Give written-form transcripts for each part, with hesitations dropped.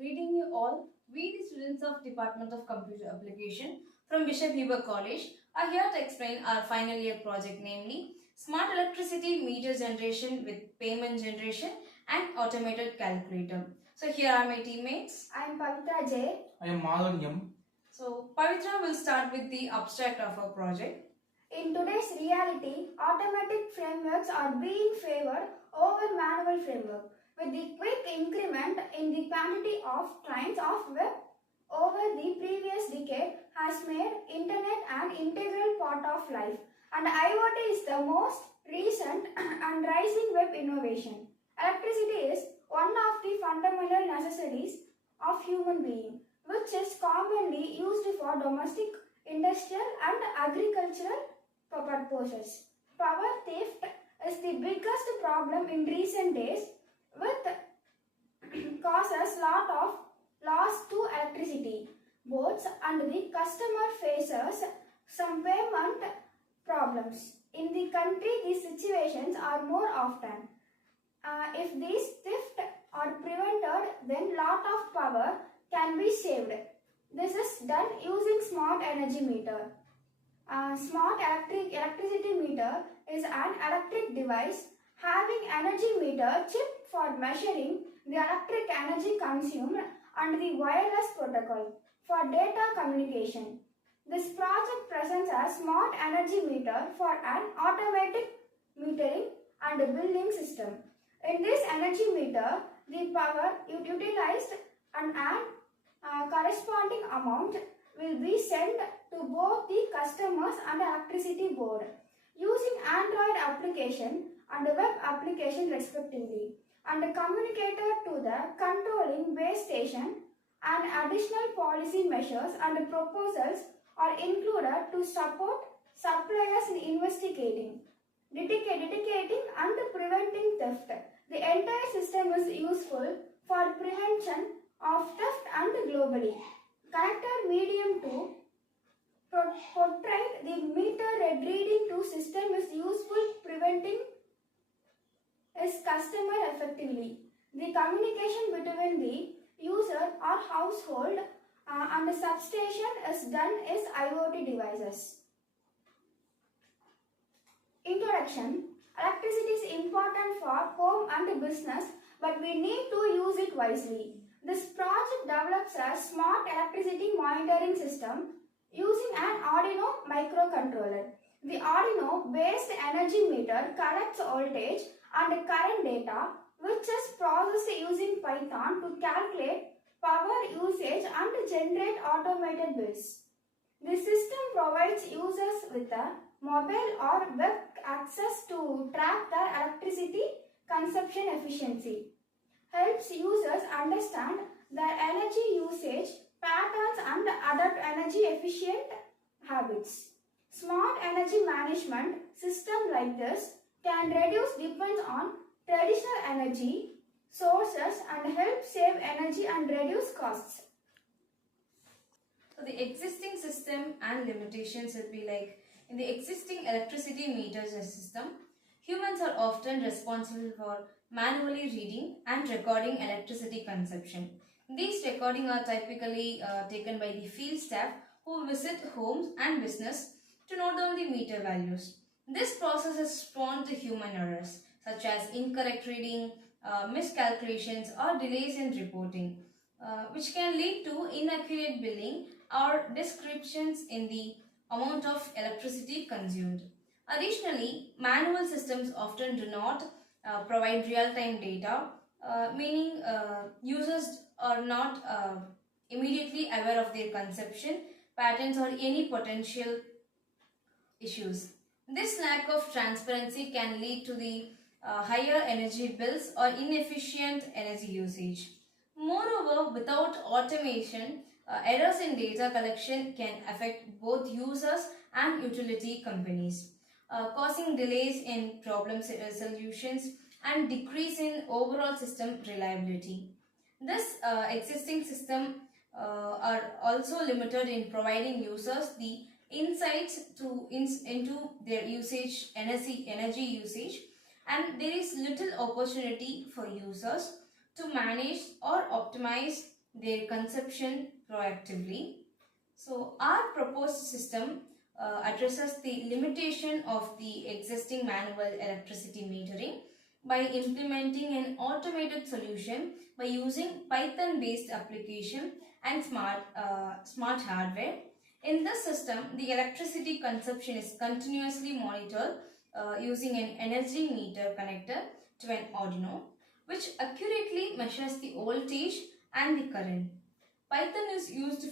Greeting you all. We, the students of Department of Computer Application from Bishop Heber College, are here to explain our final year project, namely Smart Electricity Meter Generation with Payment Generation and Automated Calculator. So here are my teammates. I am Pavithra J. I am Mathavan. So Pavithra will start with the abstract of our project. In today's reality, automatic frameworks are being favored over manual framework, with the quick increment in the quantity of clients of web over the previous decade has made internet an integral part of life, and IoT is the most recent and rising web innovation. Electricity is one of the fundamental necessities of human being, which is commonly used for domestic, industrial and agricultural purposes. Power theft is the biggest problem in recent days, with causes lot of loss to electricity boards, and the customer faces some payment problems. In the country, these situations are more often. If these theft are prevented, then lot of power can be saved. This is done using smart energy meter. Smart electricity meter is an electric device having energy meter chip for measuring the electric energy consumed and the wireless protocol for data communication. This project presents a smart energy meter for an automatic metering and billing system. In this energy meter, the power utilized and an corresponding amount will be sent to both the customers and electricity board using Android application and web application respectively, and a communicator to the controlling base station, and additional policy measures and proposals are included to support suppliers in investigating, detecting and preventing theft. The entire system is useful for prevention of theft and globally. Connector medium to portray the meter reading to system is useful preventing is customer effectively. The communication between the user or household and the substation is done as IoT devices. Introduction. Electricity is important for home and business, but we need to use it wisely. This project develops a smart electricity monitoring system using an Arduino microcontroller. The Arduino-based energy meter collects voltage and current data, which is processed using Python to calculate power usage and generate automated bills. The system provides users with a mobile or web access to track their electricity consumption efficiency, helps users understand their energy usage patterns and adopt energy efficient habits. Smart energy management system like this can reduce dependence on traditional energy sources and help save energy and reduce costs. So the existing system and limitations would be like, in the existing electricity meters system, humans are often responsible for manually reading and recording electricity consumption. These recordings are typically taken by the field staff who visit homes and business to note down the meter values. This process has spawned the human errors such as incorrect reading, miscalculations or delays in reporting, which can lead to inaccurate billing or descriptions in the amount of electricity consumed. Additionally, manual systems often do not provide real-time data, meaning users are not immediately aware of their consumption patterns or any potential issues. This lack of transparency can lead to the higher energy bills or inefficient energy usage. Moreover, without automation, errors in data collection can affect both users and utility companies, causing delays in problem solutions and decrease in overall system reliability. This existing system are also limited in providing users the insights into their energy usage, and there is little opportunity for users to manage or optimize their consumption proactively. So our proposed system addresses the limitation of the existing manual electricity metering by implementing an automated solution by using Python-based application and smart hardware. In this system, the electricity consumption is continuously monitored using an energy meter connector to an Arduino, which accurately measures the voltage and the current. Python is used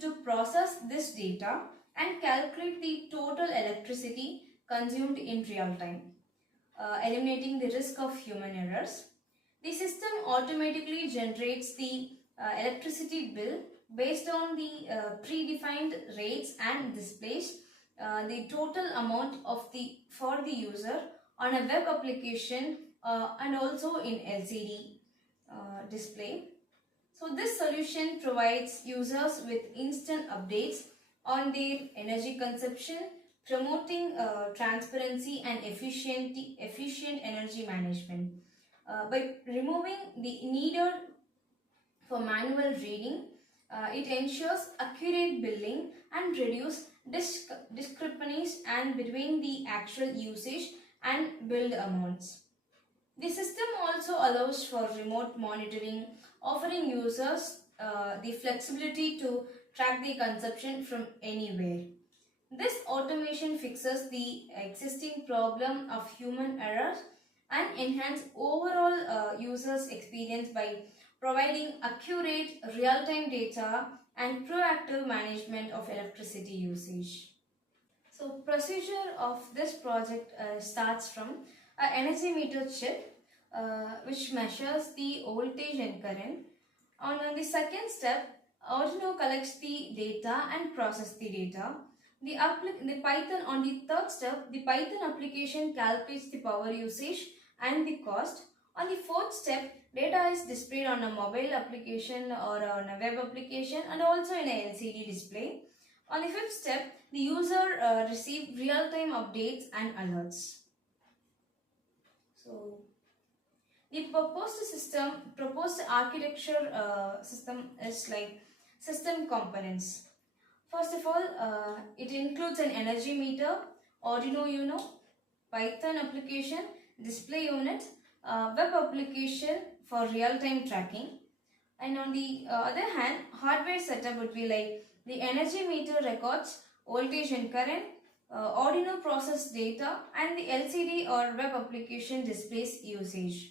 to process this data and calculate the total electricity consumed in real time, eliminating the risk of human errors. The system automatically generates the electricity bill based on the predefined rates and displays the total amount of the for the user on a web application and also in LCD display. So this solution provides users with instant updates on their energy consumption, promoting transparency and efficient energy management. By removing the needed for manual reading, it ensures accurate billing and reduce discrepancies and between the actual usage and billed amounts. The system also allows for remote monitoring, offering users the flexibility to track the consumption from anywhere. This automation fixes the existing problem of human errors and enhance overall users experience by providing accurate real-time data and proactive management of electricity usage. So procedure of this project starts from an energy meter chip which measures the voltage and current. On the second step, Arduino collects the data and processes the data. The Python on the third step, the Python application calculates the power usage and the cost. On the fourth step, data is displayed on a mobile application or on a web application and also in a LCD display. On the fifth step, the user receives real-time updates and alerts. So, the proposed architecture system is like system components. First of all, it includes an energy meter, Arduino Uno, Python application, display unit, web application for real-time tracking. And on the other hand, hardware setup would be like the energy meter records voltage and current, Arduino process data, and the LCD or web application displays usage.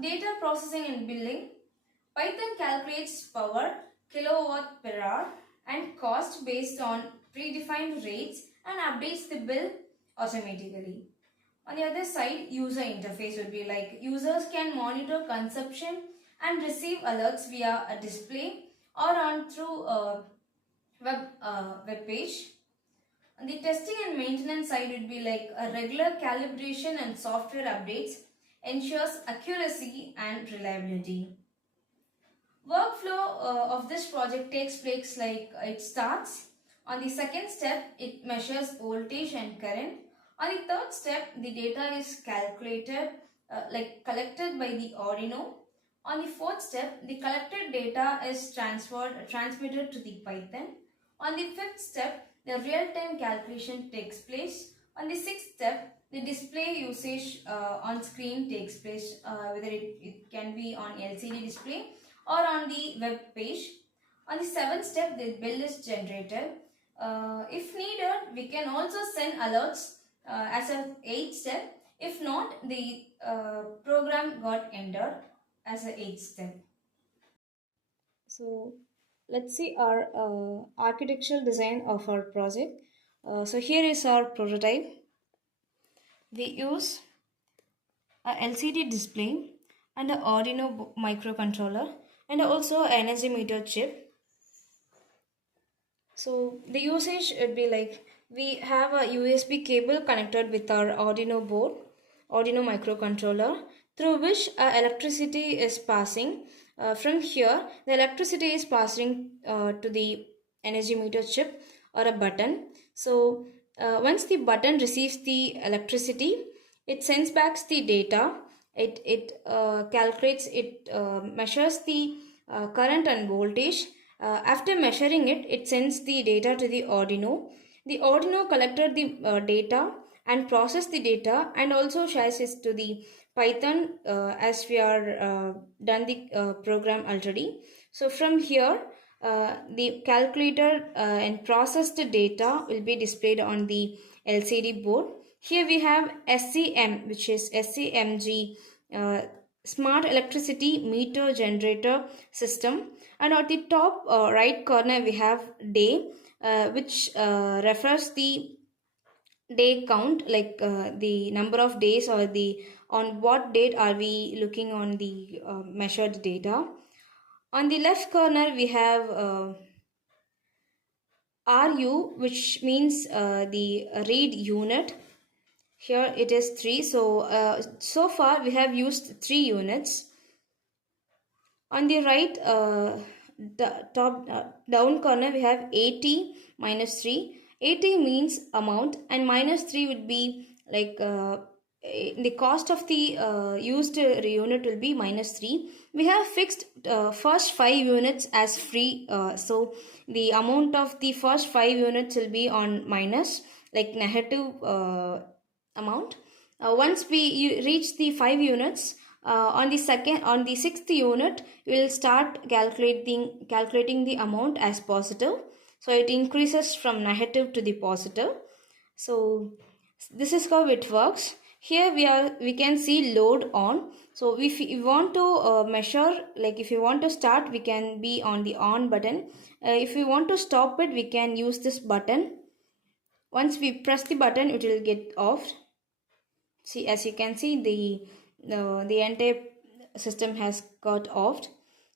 Data processing and billing. Python calculates power, kilowatt per hour, and cost based on predefined rates and updates the bill automatically. On the other side, user interface would be like users can monitor consumption and receive alerts via a display or on through a web page. On the testing and maintenance side would be like a regular calibration and software updates ensures accuracy and reliability. Workflow of this project takes place like it starts. On the second step, it measures voltage and current. On the third step, the data is calculated, collected by the Arduino. On the fourth step, the collected data is transmitted to the Python. On the fifth step, the real-time calculation takes place. On the sixth step, the display usage on screen takes place, whether it can be on LCD display or on the web page. On the seventh step, the bill is generated. If needed, we can also send alerts as an eighth step. If not, the program got entered as an eighth step. So let's see our architectural design of our project. So here is our prototype. We use a LCD display and an Arduino microcontroller and also an energy meter chip. So the usage would be like we have a USB cable connected with our Arduino board, Arduino microcontroller, through which electricity is passing. From here, the electricity is passing to the energy meter chip or a button. So once the button receives the electricity, it sends back the data it calculates, it measures the current and voltage. After measuring it, it sends the data to the Arduino. The Arduino collected the data and processed the data and also shares it to the Python as we are done the program already. So from here, the calculator and processed data will be displayed on the LCD board. Here we have SCM, which is SCMG, Smart Electricity Meter Generator System. And at the top right corner we have day, which refers the day count, like the number of days or the on what date are we looking on the measured data. On the left corner we have RU, which means the read unit. Here it is 3. So far we have used 3 units. On the right top down corner we have 80 minus 3. 80 means amount and minus 3 would be like the cost of the used unit will be minus 3. We have fixed first 5 units as free, so the amount of the first 5 units will be on minus, like negative amount. Once we reach the 5 units, on the sixth unit we will start calculating the amount as positive, so it increases from negative to the positive. So this is how it works. Here we can see load on. So if you want to measure, like if you want to start, we can be on the on button. If we want to stop it, we can use this button. Once we press the button, it will get off. See, as you can see, the entire system has got off.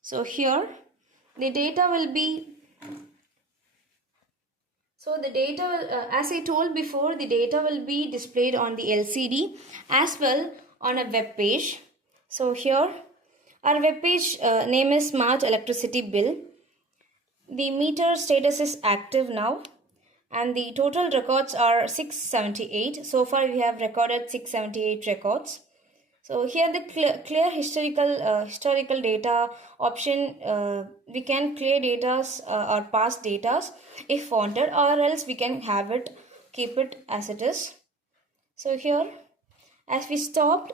So here the data will be, so the data will, as I told before, the data will be displayed on the LCD as well on a web page. So here our web page name is Smart Electricity Bill. The meter status is active now and the total records are 678. So far we have recorded 678 records. So here the clear historical data option, we can clear data or past data if wanted, or else we can have it, keep it as it is. So here as we stopped,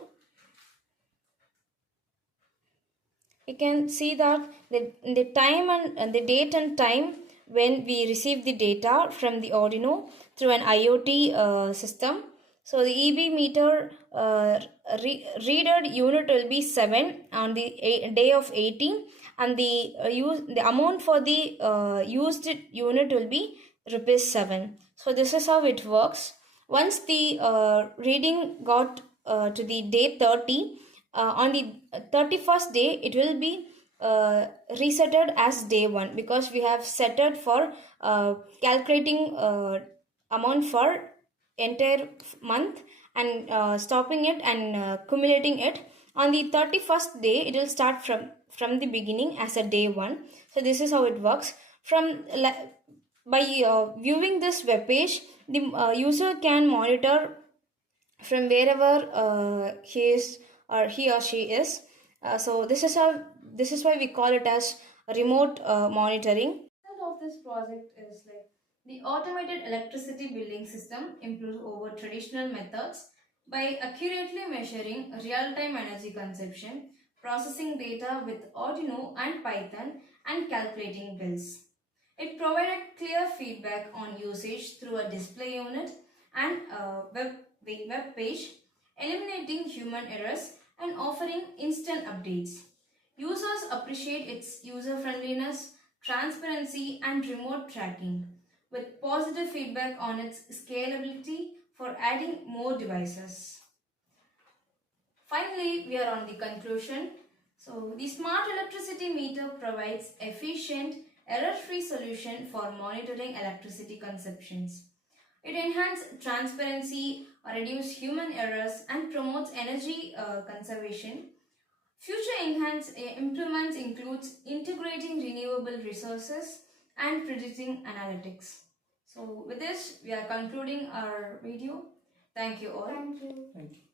you can see that the time and the date and time when we receive the data from the Arduino through an IoT system. So the EB meter reader unit will be 7 on the day of 18, and the amount for the used unit will be rupees 7. So this is how it works. Once the reading got to the day 30, on the 31st day it will be resetted as day 1, because we have set it for calculating amount for entire month and stopping it and cumulating it. On the 31st day it will start from the beginning as a day 1. So this is how it works. By viewing this web page, the user can monitor from wherever he or she is. So this is why we call it as remote monitoring. The result of this project is like the automated electricity billing system improves over traditional methods by accurately measuring real-time energy consumption, processing data with Arduino and Python, and calculating bills. It provided clear feedback on usage through a display unit and a web page, eliminating human errors and offering instant updates. Users appreciate its user-friendliness, transparency, and remote tracking, with positive feedback on its scalability for adding more devices. Finally, we are on the conclusion. So, the smart electricity meter provides efficient, error-free solution for monitoring electricity consumptions. It enhances transparency, reduces human errors, and promotes energy conservation. Future improvements includes integrating renewable resources and predicting analytics. So with this, we are concluding our video. Thank you all. Thank you. Thank you.